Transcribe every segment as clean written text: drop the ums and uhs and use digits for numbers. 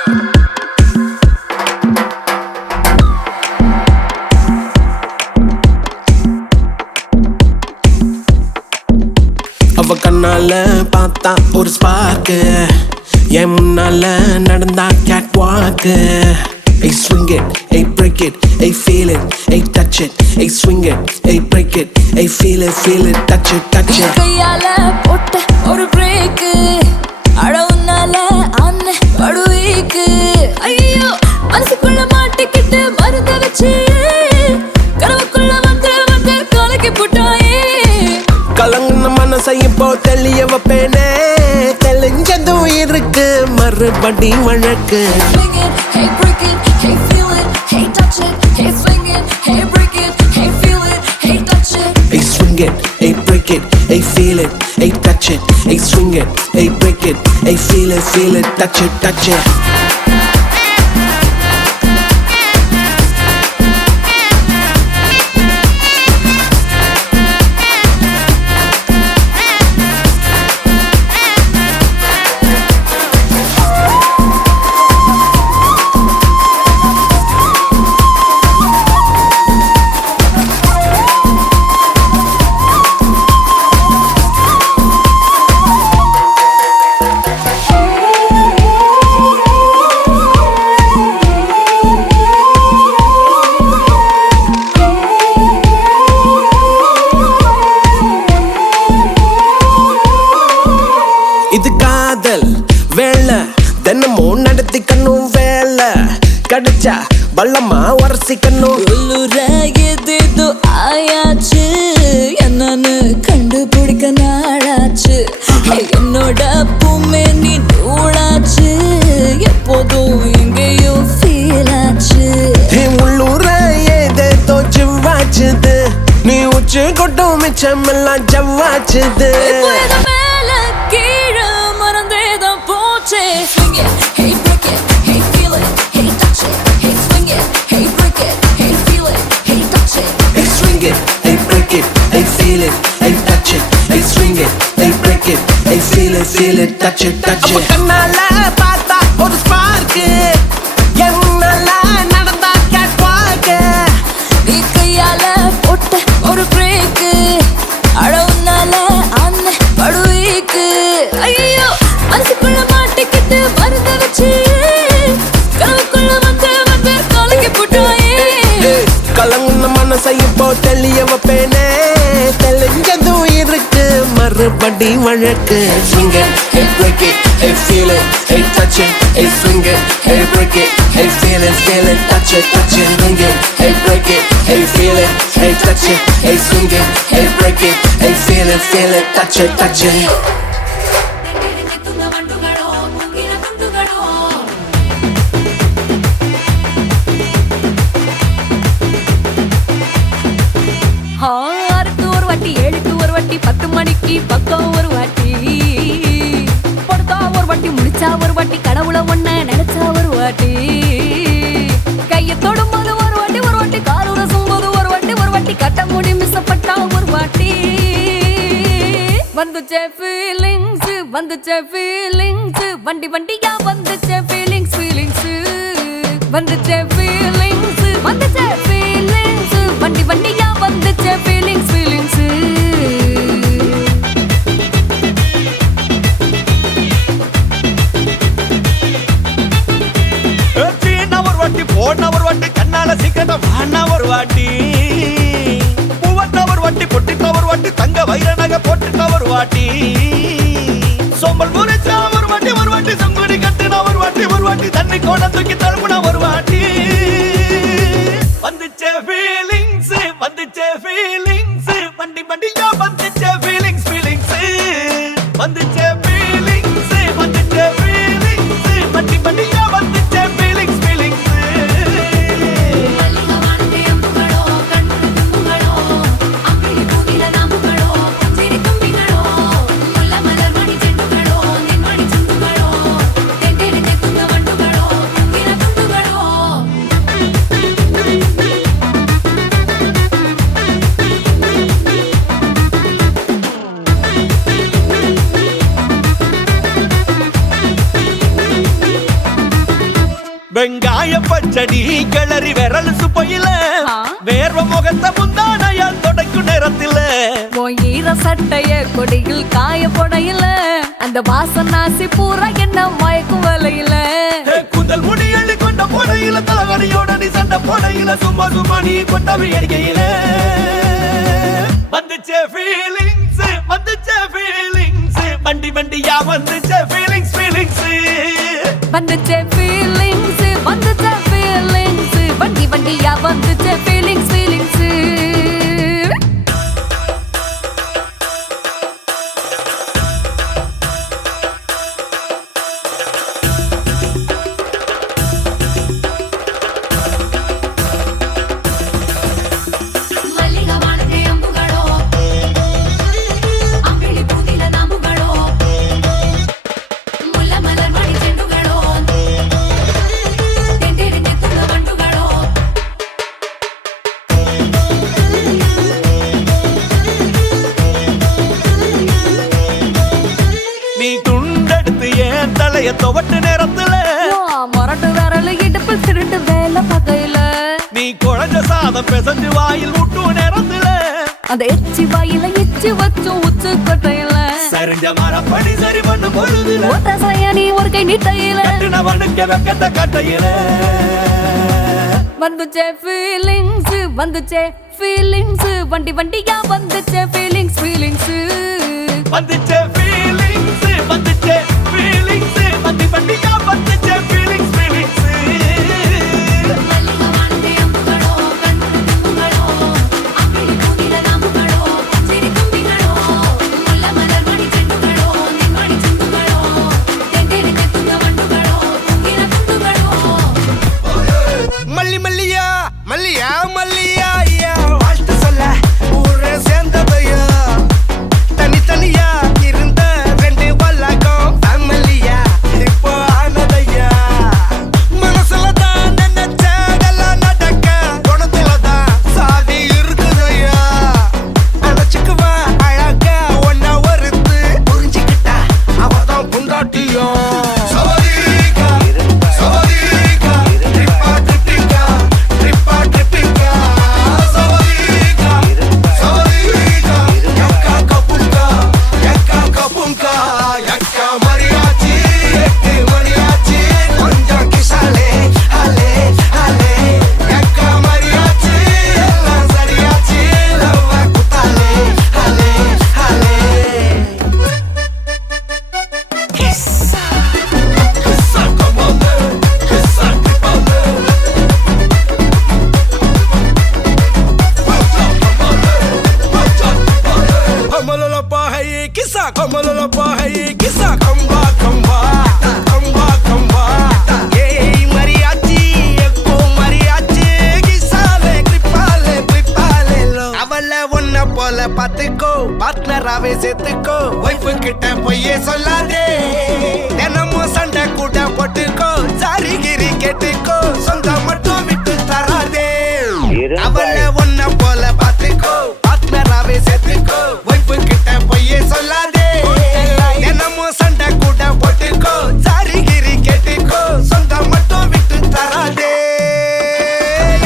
அவ கண்ணால பார்த்தா ஒரு ஸ்பார்க்கு, என் முன்னால நடந்தா கேட் வாக்கு. Hey swing it, hey break it, hey feel it, hey touch it, hey swing it, hey break it, hey feel it, touch it, touch it. கையால போட்ட ஒரு பிரேக், அடவுனால அன்ன படுவீக்கு. ஐயோ மனசுக்குள்ள மாட்டிக்கிட்டு மருந்த வச்சு கனவுக்குள்ள வந்து வந்து கலக்கி போட்டாயே. கலங்குன மனசை இப்போ தெளிய வைப்பேனே, தெளிஞ்சதும் இருக்கு மறுபடி வழக்கு. Swing it, hey break it, hey feel it, hey touch it, hey swing it, hey break it, hey feel it, hey touch it. Hey swing it, hey break it, hey feel it, hey touch it, hey swing it, hey break it, hey feel it, touch it, touch it. இது காதல் வேலை, தினமும் நடத்திக்கணும் வேலை, கிடைச்சா பள்ளமா உரசிக்கணும். ஏதேதோ ஆயாச்சு, என்னன்னு கண்டுபிடிக்க நாளாச்சு. என்னோட பூமே நீ நூலாச்சு, எப்போதும் எங்கேயோ ஃபீல் ஆச்சு. உள்ளூர ஏதேதோ ஜிவ்வாச்சுது, நீ உச்சி கொட்டும் மிச்சமெல்லாம் ஜவ்வாச்சுது. மேல கீழே மறந்தேதான் போச்சே. Swing it, hey break it, hey feel it, hey touch it, hey swing it, hey break it, hey feel it, hey touch it. Hey swing it, hey break it, hey feel it, hey touch it, hey swing it, hey break it, hey feel it, touch it, touch it. அவ கண்ணால பார்த்தா ஒரு spark, என் முன்னால நடந்தா gate வாக்கு. நீ கையால போட்ட ஒரு பிரேக், அடவுனால அன்ன படுவீக்கு. ஐயோ மனசுக்குள்ள மாட்டிக்கிட்டு மருந்த வச்சு கனவுக்குள்ள வந்து வந்து கலக்கி போட்டாயே. கலங்குன மனசை இப்போ தெளிய வைப்பேனே, தெளிஞ்சதும் இருக்கு மறுபடி வழக்கு. Swing it, hey break it, hey feel it, hey touch it, hey swing it, hey break it, hey feel it, touch it, touch it. Swing it, hey break it, hey feel it, hey touch it, hey swing it, hey break it, hey feel it, touch it, touch it. ஆறுக்கு ஒரு வாட்டி, ஏழுக்கு ஒரு வாட்டி, 10 மணிக்கு பக்கம் ஒரு வாட்டி, படுத்தா ஒரு வாட்டி, முடிச்சா ஒரு வாட்டி, கடவுளை ஒன்ன நினைச்சா ஒரு வாட்டி, கையை தொடும்போது ஒரு வாட்டி, ஒரு வாட்டி கால் உரசும் போது ஒரு வாட்டி, ஒரு வாட்டி கட்ட முடி மிஸ்ஸப்பட்டா ஒரு வாட்டி. வந்துச்சே ஃபீலிங்ஸ், வந்துச்சே ஃபீலிங்ஸ், வண்டி வண்டியா வந்துச்சே ஃபீலிங்ஸ், ஃபீலிங்ஸ் வந்துச்சே ஃபீலிங்ஸ், வந்துச்சே ஃபீலிங்ஸ், வண்டி வண்டியா வந்துச்சே ஃபீலிங்ஸ், ஃபீலிங்ஸ். ஒரு வாட்டி போன ஒரு வாட்டி, கண்ணால சீக்கிரமா வானா ஒரு வாட்டி, பூவட்ட ஒரு வாட்டி, பொட்டிட்ட ஒரு வாட்டி, தங்க வைர நகை போட்டுட்ட ஒரு வாட்டி, சோம்பல் முறைச்சா ஒரு வாட்டி, ஒரு வாட்டி சங்குடி கட்டுனா ஒரு வாட்டி, ஒரு வாட்டி தண்ணி கோண தூக்கி தழுப்புனா ஒரு வாட்டி. வந்துச்சே ஃபீலிங்ஸ், வந்துச்சே ஃபீலிங்ஸ், வண்டி வண்டியா வந்துச்சே ஃபீலிங்ஸ், ஃபீலிங்ஸ் வந்துச்சே ஃபீலிங்ஸ், வந்துச்சே ஃபீலிங்ஸ், வண்டி வண்டியா வந்துச்சே ஃபீலிங்ஸ், ஃபீலிங்ஸ். తుంగ வெங்காய பச்சடி கிளறி விரல் சுப்பையில ஆ. வேர்வ முகத்தை முந்தானையா தொடக்கும் நேரத்தில உன் ஈர சட்டைய கொடியில் காய போடையில அந்த வாசனாசி பூரா என்ன மயக்கும் வலையில குந்தல் முடி அள்ளி கொண்ட போடையில தலகடியோட நீ சண்டை போடையில சும்மா சும்மா நீ கொண்டவி அடிக்கையில வந்துச்சே ஃபீலிங்ஸ் வந்துச்சே ஃபீலிங்ஸ் வண்டி வண்டியா வந்துச்சே ஃபீலிங்ஸ் ஃபீலிங்ஸ் வந்துச்சே ஃபீலிங்ஸ் வந்துச்சே ஃபீலிங்ஸ் வண்டி வண்டியா வந்துச்சே ஃபீலிங்ஸ் ஃபீலிங்ஸ் நீ துண்டெடுத்து ஏன் தலைய துவட்டு நேரத்துல மொரட்டு விரல் இடுப்பில் திருட்டு வேலை பகையில நீ குழஞ்ச சாதம் பிசைஞ்சு வாயில் விட்டு நேரத்துல அந்த எச்சி வாயில எச்சி வச்சும் உச்சு கொட்டையில சரிஞ்ச மரப்படி சரி பண்ண பொழுதுல ஒத்த சயனி ஒரு கை நீட்டையில கட்டினவனுக்கு வெக்கத்த கட்டையில வந்துச்சே ஃபீலிங்ஸ் வந்துச்சே ஃபீலிங்ஸ் வண்டி வண்டியா வந்துச்சே ஃபீலிங்ஸ் ஃபீலிங்ஸ் வந்துச்சே ஃபீலிங்ஸ் வந்துச்சே ஃபீலிங்ஸ் வண்டி வண்டியா வந்துச்சே ஃபீலிங்ஸ் ஃபீலிங்ஸ் மல்லி மல்லியா மல்லியா மல்லியா ஐயா வாழ்த்து சொல்ல ஊரே சேர்ந்ததையா தனித்தனியா இருந்த ரெண்டு வல்லகம் ஃபேமிலியா இப்போ ஆனதையா மனசுல தான் நினைச்சதெல்லாம் நடக்க குணத்துல தான் சாதி இருக்குதையா அணைச்சுக்குவா அழகா ஒன்ன ஒருத்து புரிஞ்சுக்கிட்டா அவதான் புண்டாட்டியும் பாத்துக்கோ பார்ட்னராவே சேர்த்துக்கோ வைஃபு கிட்ட பொய்யே சொல்லாதே தினமும் சண்டை கூட போட்டுக்கோ சாரி கிரி கேட்டுக்கோ சொந்தம் மட்டும் விட்டு தராதே அவளை ஒன்ன போல பாத்துக்கோ பார்ட்னராவே சேர்த்துக்கோ வைஃபு கிட்ட பொய்யே சொல்லாதே தினமும் சண்டை கூட போட்டுக்கோ சாரி கிரி கேட்டுக்கோ சொந்தம் மட்டும் விட்டு தராதே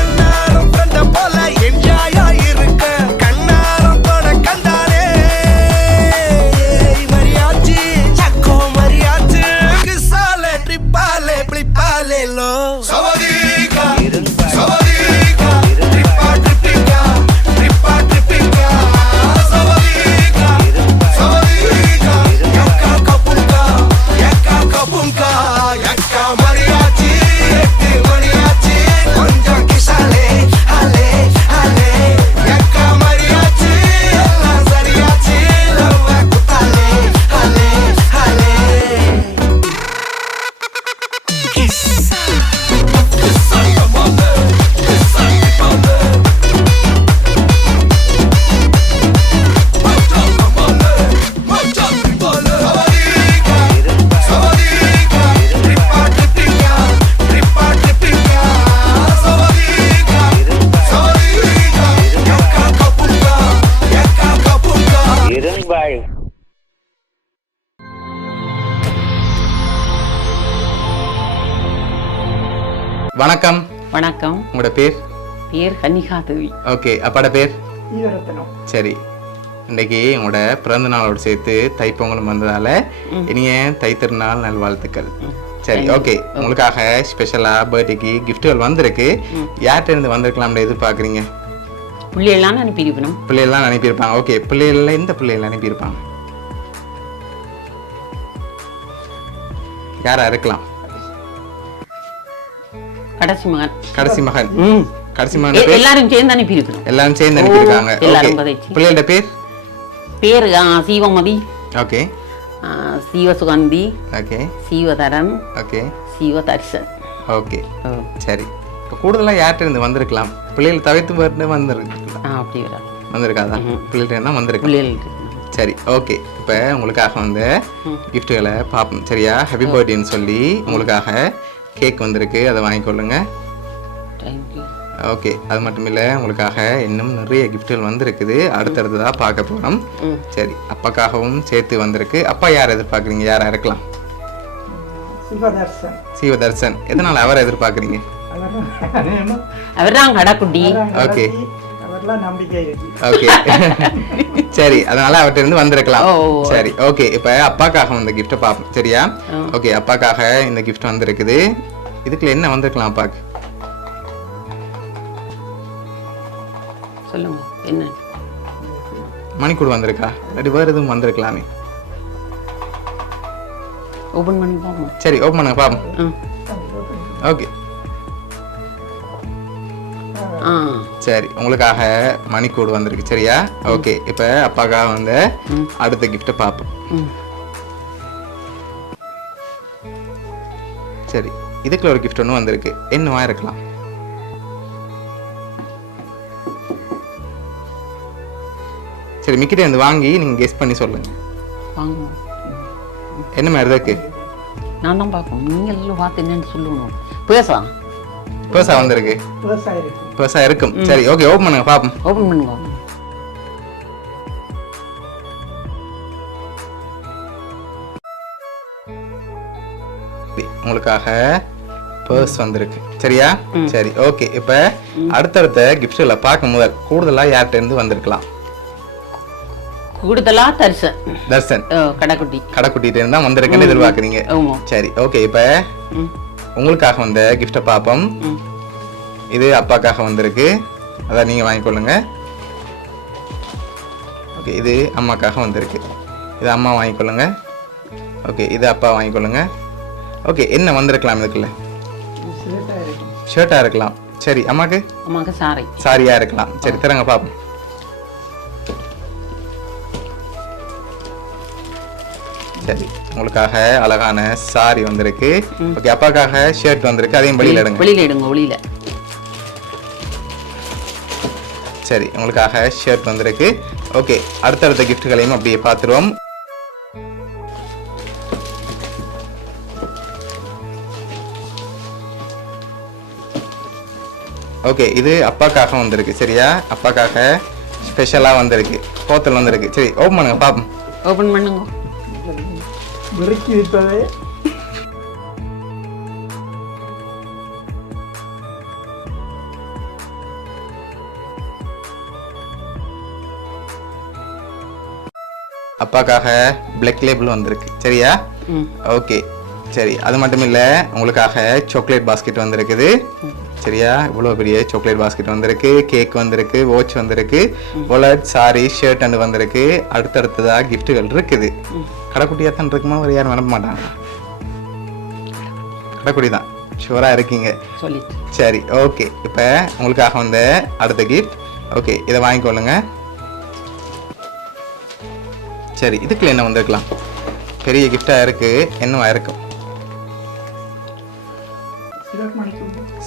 எல்லாரும் ஃப்ரெண்ட போல என்ஜாயா இருக்க கண்ணாரம் தொட கண்டாரே மரியாச்சி சக்கோ மரியாச்சி கிசாலே ட்ரிப்பாலே பிளிப்பாலே லோ சவதிகா சவதிகா ட்ரிப்பா ட்ரிப்பிகா ட்ரிப்பா ட்ரிப்பிகா சவதிகா சவதிகா யக்கா கபுங்கா யக்கா மரியாச்சி எட்டு மணியாச்சி கொஞ்சம் கிசாலே ஹலே ஹலே யக்கா மரியாச்சி எல்லாம் சரியாச்சி லவ்வ குத்தாலே ஹலே ஹலே கிசா வணக்கம். வணக்கம். உங்களோட பேர்? பேர் கன்னிகா தேவி. ஓகே. அப்பாட பேர்? ஈரரத்னம். சரி. இன்றைக்கி உங்களோட பிறந்த நாளோடு சேர்த்து தைப்பொங்கலும் வந்ததால் இனிய தைத்திருநாள் நல்வாழ்த்துக்கள். சரி, ஓகே. உங்களுக்காக ஸ்பெஷலாக பர்த்டேக்கு கிஃப்ட்டுகள் வந்திருக்கு. யார்கிட்ட இருந்து வந்திருக்கலாம்னு எதிர்பார்க்குறீங்க? பிள்ளைகள்லாம் அனுப்பியிருக்கணும். பிள்ளைகள்லாம் அனுப்பியிருப்பாங்க. ஓகே. பிள்ளைகளில் எந்த பிள்ளைகள் அனுப்பியிருப்பாங்க? யாரா இருக்கலாம்? கடைசி மகன். கடைசி மகன். கடைசி மகன் எல்லாரும் சேர்ந்து அனுப்பியிருக்கணும். எல்லாரும் சேர்ந்து அனுப்பியிருக்காங்க. எல்லாரும் கதைச்சு. பிள்ளைகளோட பேர்? பேர் சீவமதி, ஓகே, சீவசுகந்தி, ஓகே, சீவதரன், ஓகே, சீவதர்சன். ஓகே. சரி. இப்போ கூடுதலாக யார்கிட்ட இருந்து வந்திருக்கலாம்? பிள்ளைகள் தவிர்த்து வரட்டு வந்திருக்கலாம். அப்படி வர வந்திருக்காதா? பிள்ளைகிட்ட இருந்தால் வந்திருக்கு. பிள்ளைகள். சரி, ஓகே. இப்போ உங்களுக்காக வந்து கிஃப்ட்டுகளை பார்ப்போம். சரியா? ஹாப்பி பர்த்டேன்னு சொல்லி உங்களுக்காக கேக் வந்திருக்கு. அதை வாங்கிக்கொள்ளுங்க. தேங்க்யூ. ஓகே. அது மட்டும் இல்லை, உங்களுக்காக இன்னும் நிறைய கிஃப்ட்டுகள் வந்திருக்குது. அடுத்தடுத்ததாக பார்க்க போகிறோம். சரி, அப்பாக்காகவும் சேர்த்து வந்திருக்கு. அப்பா யார் எதிர்பார்க்குறீங்க? யாராக இருக்கலாம்? சிவதர்சன். சிவதர்சன். எதனால் அவரை எதிர்பார்க்குறீங்க? அவர் தான் கடைக்குட்டி. ஓகே. அவர்லாம் நம்பிக்கை இருக்கு. ஓகே. சரி, அதனால அவர்கிட்ட இருந்து வந்திருக்கலாம். சரி, ஓகே. இப்போ அப்பாக்காக வந்த கிஃப்ட்டை பார்ப்போம். சரியா? ஓகே. அப்பாக்காக இந்த கிஃப்ட் வந்திருக்குது. இதுக்குள்ள என்ன வந்திருக்கலாம் அப்பாக்கு? சொல்லுங்க, என்ன? மணிக்கூடு வந்திருக்கா? இல்லாட்டி வேறு எதுவும் வந்திருக்கலாமே. ஓபன் பண்ணி பார்ப்போம். சரி, ஓப்பன் பண்ணுங்க பார்ப்போம். ஓகே. சரி, உங்களுக்காக மணிக்கூடு வந்திருக்கு. சரியா? ஓகே. இப்போ அப்பாக்காக வந்து அடுத்த கிஃப்ட்டை பார்ப்போம். சரி, இதுக்குள்ள ஒரு கிஃப்ட் ஒன்று வந்திருக்கு. என்னவா இருக்கலாம்? சரி, மிக்கிட்ட இருந்து வாங்கி நீங்கள் கெஸ் பண்ணி சொல்லுங்க. வாங்குவோம். என்ன மாதிரி இருக்கு? நான் தான் பார்ப்போம். நீங்கள் எல்லாம் பார்த்து என்னன்னு சொல்லணும். பேசலாம். பர்ஸா வந்திருக்கு. விவசாயம் இருக்கு. பர்ஸா இருக்கும். சரி, ஓகே. ஓப்பன் பண்ணுங்க பார்ப்போம். ஓபன் பண்ணுங்க. உங்களுக்காக பர்ஸ் வந்திருக்கு. சரியா? சரி, ஓகே. இப்போ அடுத்தடுத்த கிஃப்ட்களை பார்க்கும் போது கூடுதலாக யார்கிட்ட இருந்து வந்திருக்கலாம்? கூடுதலா தர்சன். தர்சன். கடைக்குட்டி. கடைக்குட்டிகிட்ட இருந்தால் வந்திருக்குன்னு எதிர்பார்க்குறீங்க. ஆமாம். சரி, ஓகே. இப்போ உங்களுக்காக வந்த கிஃப்டை பார்ப்போம். இது அப்பாக்காக வந்திருக்கு. அதான் நீங்கள் வாங்கிக்கொள்ளுங்க. ஓகே. இது அம்மாக்காக வந்திருக்கு. இது அம்மா வாங்கிக்கொள்ளுங்க. ஓகே. இது அப்பா வாங்கிக்கொள்ளுங்க. ஓகே. என்ன வந்திருக்கலாம் இதுக்குள்ள? ஷர்ட்டாக இருக்கும். ஷர்ட்டாக இருக்கலாம். சரி, அம்மாக்கு? அம்மாக்கு சாரி. சாரியாக இருக்கலாம். சரி, தரங்க பார்ப்போம். சரி, உங்களுக்காக அழகான சாரி வந்திருக்கு. ஓகே. அப்பாக்காக ஷர்ட் வந்திருக்கு. அதையும் வெளியில எடுங்க. வெளியில எடுங்க. வெளியில. சரி, உங்களுக்காக ஷர்ட் வந்திருக்கு. ஓகே. அடுத்தடுத்த கிஃப்ட்களையும் அப்படியே பார்த்துருவோம். ஓகே. இது அப்பாக்காக வந்திருக்கு. சரியா? அப்பாக்காக ஸ்பெஷலாக வந்திருக்கு. போத்தல் வந்திருக்கு. சரி, ஓப்பன் பண்ணுங்க பார்ப்போம். ஓபன் பண்ணுங்க. விறுக்கி விற்பதே. அப்பாக்காக பிளாக் லேபிள் வந்திருக்கு. சரியா? ஓகே. சரி, அது மட்டும் இல்லை, உங்களுக்காக சாக்லேட் பாஸ்கெட் வந்திருக்குது. சரியா? இவ்வளோ பெரிய சாக்லேட் பாஸ்கெட் வந்திருக்கு. கேக் வந்திருக்கு. வாட்ச் வந்திருக்கு. வாலெட், சாரி, ஷர்ட் அண்டு வந்திருக்கு. அடுத்தடுத்ததாக கிஃப்ட்டுகள் இருக்குது. கடைக்குட்டியாக தான் இருக்குமா? ஒரு யாரும் அனுப்ப மாட்டாங்க. கடைக்குட்டி தான். ஷுவராக இருக்கீங்க. சொல்லிட்டு. சரி, ஓகே. இப்போ உங்களுக்காக வந்த அடுத்த கிஃப்ட். ஓகே. இதை வாங்கிக்கொள்ளுங்க. சரி, இதுக்குள்ள என்ன வந்திருக்கலாம்? பெரிய கிஃப்டாக இருக்குது. என்னவா இருக்கும்?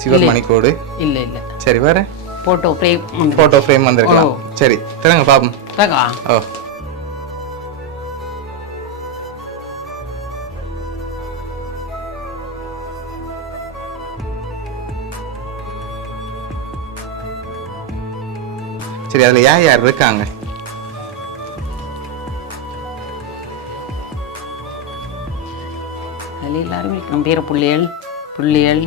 சிவமணிக்கோடு. இல்ல இல்ல. சரி, வேற? Photo frame. போட்டோ ஃப்ரேம் வந்திருக்கலாம். சரி, தரங்க பாப்போம். தகா. ஓ, சரி. அதில் யார் யார் இருக்காங்க? அதில் எல்லாருமே நம்ம பேர புள்ளியல் புள்ளியல்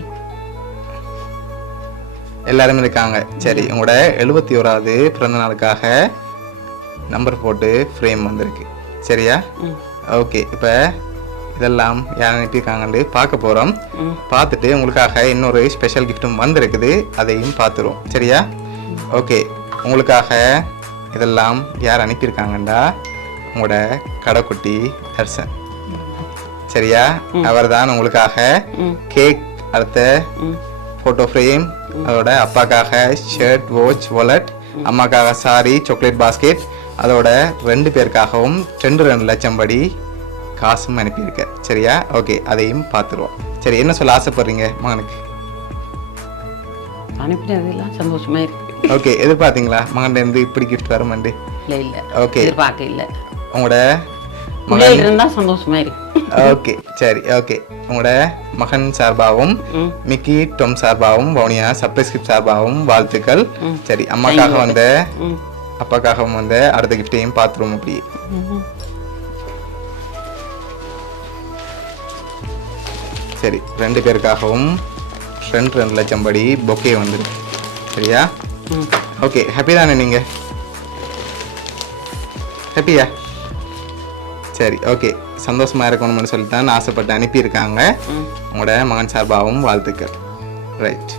எல்லாரும் இருக்காங்க. சரி, உங்களோட 71வது பிறந்த நாளுக்காக நம்பர் போட்டு ஃப்ரேம் வந்திருக்கு. சரியா? ஓகே, இப்போ இதெல்லாம் யார் அனுப்பியிருக்காங்கன்னு பார்க்க போகிறோம். பார்த்துட்டு உங்களுக்காக இன்னொரு ஸ்பெஷல் கிஃப்ட்டும் வந்திருக்குது, அதையும் பார்த்துருவோம். சரியா? ஓகே, உங்களுக்காக இதெல்லாம் யார் அனுப்பியிருக்காங்கண்டா உங்களோட கடைக்குட்டி தர்சன். சரியா? அவர் தான் உங்களுக்காக கேக், அடுத்த ஃபோட்டோ ஃப்ரேம், அதோட அப்பாக்காக ஷர்ட், வாட்ச், வாலெட், அம்மாக்காக சாரி, சாக்லேட் பாஸ்கெட், அதோட 2 பேருக்காகவும் 2 லட்சம் படி காசும் அனுப்பியிருக்க. சரியா? ஓகே, அதையும் பார்த்துருவோம். சரி, என்ன சொல்ல ஆசைப்படுறீங்க மகனுக்கு? அனுப்பினதெல்லாம் சந்தோஷமா இருக்கு. ஓகே, எதிர்பார்த்தீங்களா மகன்லேருந்து இப்படி கிஃப்ட் வருமாண்டு? இல்லை இல்லை, ஓகே, எதிர்பார்க்க இல்லை. உங்களோட பிள்ளைகள் இருந்தா சந்தோஷமா இருக்கு. ஓகே, சரி, ஓகே. உங்களோட மகன் சார்பாகவும் மிக்கி டொம் சார்பாகவும் வவுனியா சர்ப்ரைஸ் கிஃப்ட் சார்பாகவும் வாழ்த்துக்கள். சரி, அம்மாக்காக வந்த அப்பாக்காகவும் வந்த அடுத்த கிஃப்டையும் பார்த்துருவோம். அப்படி சரி, 2 பேருக்காகவும் 2 லட்சம் படி பொக்கே வந்துருக்கு. சரியா? ஓகே, ஹாப்பி தானே நீங்க? ஹாப்பியா? சரி, ஓகே, சந்தோஷமா இருக்கணும்னு சொல்லிட்டு தான் ஆசைப்பட்டு அனுப்பியிருக்காங்க. உங்களோட மகன் சார்பாகவும் வாழ்த்துக்கள். ரைட்.